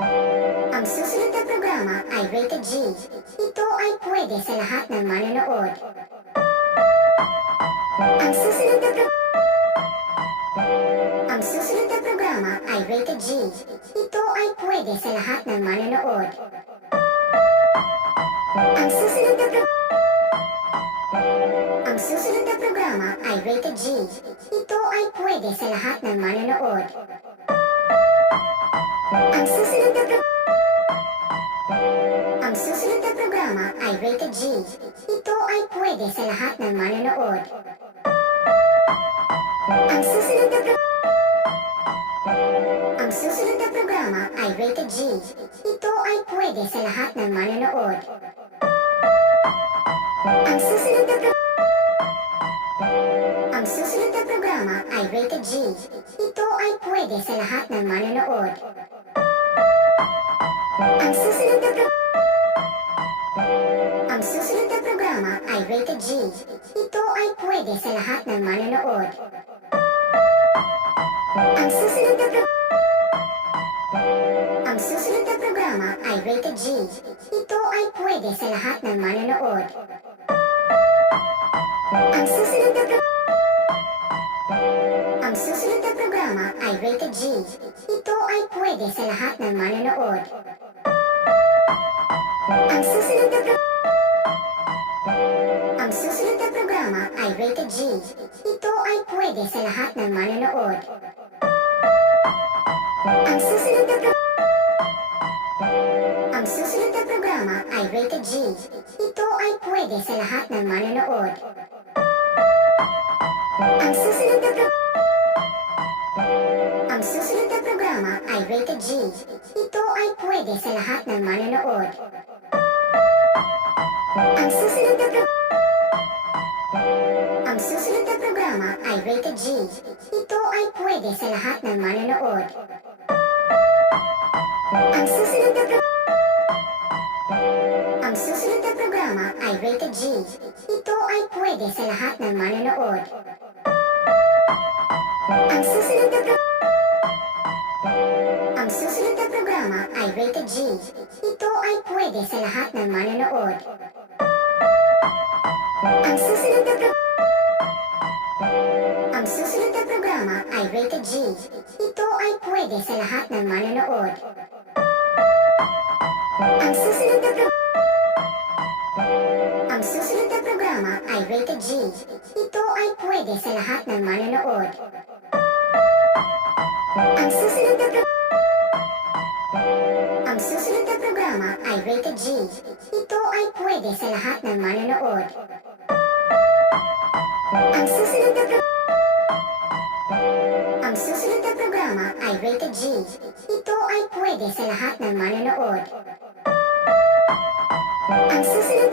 Ang susunod na programa ay rated G. Ito ay pwede sa lahat ng manonood. Ang susunod na pro- Ang susunod na programa ay rated G. Ito ay pwede sa lahat ng manonood. Ang susunod na pro- Ang susunod na programa ay rated G. Ito ay pwede sa lahat ng manonood. Ang susunod na pro- Ang susunod na programa ay rated G. Ito ay pwede sa lahat ng manonood. Ang susunod na pro- Ang susunod na programa ay rated G. Ito ay pwede sa lahat ng manonood. Ang susunod na pro- Ang susunod na programa ay rated G. Ito ay pwede sa lahat ng manonood. Ang susunod na pro- Ang susunod na programa ay rated G. Ito ay pwede sa lahat ng manonood. Ang susunod na pro- Ang susunod na programa ay rated G. Ito ay pwede sa lahat ng manonood. Ang susunod na pro- Ang susunod na programa ay rated G. Ito ay pwede sa lahat ng manonood. Ang susunod na pro- Ang susunod na programa ay rated G. Ito ay pwede sa lahat ng manonood. Ang susunod na pro- Ang susunod na programa ay rated G. Ito ay pwede sa lahat ng manonood. Ang susunod na pro- Ang susunod na programa ay rated G. Ito ay pwede sa lahat ng manonood. Ang susunod na pro- Ang susunod na programa ay rated G. Ito ay pwede sa lahat ng manonood. Ang susunod na pro- Ang susunod na programa ay rated G. Ito ay pwede sa lahat ng manonood. Ang susunod na pro- Ang susunod na programa ay rated G. Ito ay pwede sa lahat ng manonood. Ang susunod na pro- Ang susunod na programa ay rated G. Ito ay pwede sa lahat ng manonood. Ang susunod na pro- Ang susunod na programa ay rated G. Ito ay pwede sa lahat ng manonood. Ang susunod na pro- Ang susunod na programa ay rated G. Ito ay pwede sa lahat ng manonood. Ang susunod na pro- Ang susunod na programa ay rated G. Ito ay pwede sa lahat ng manonood. Ang susunod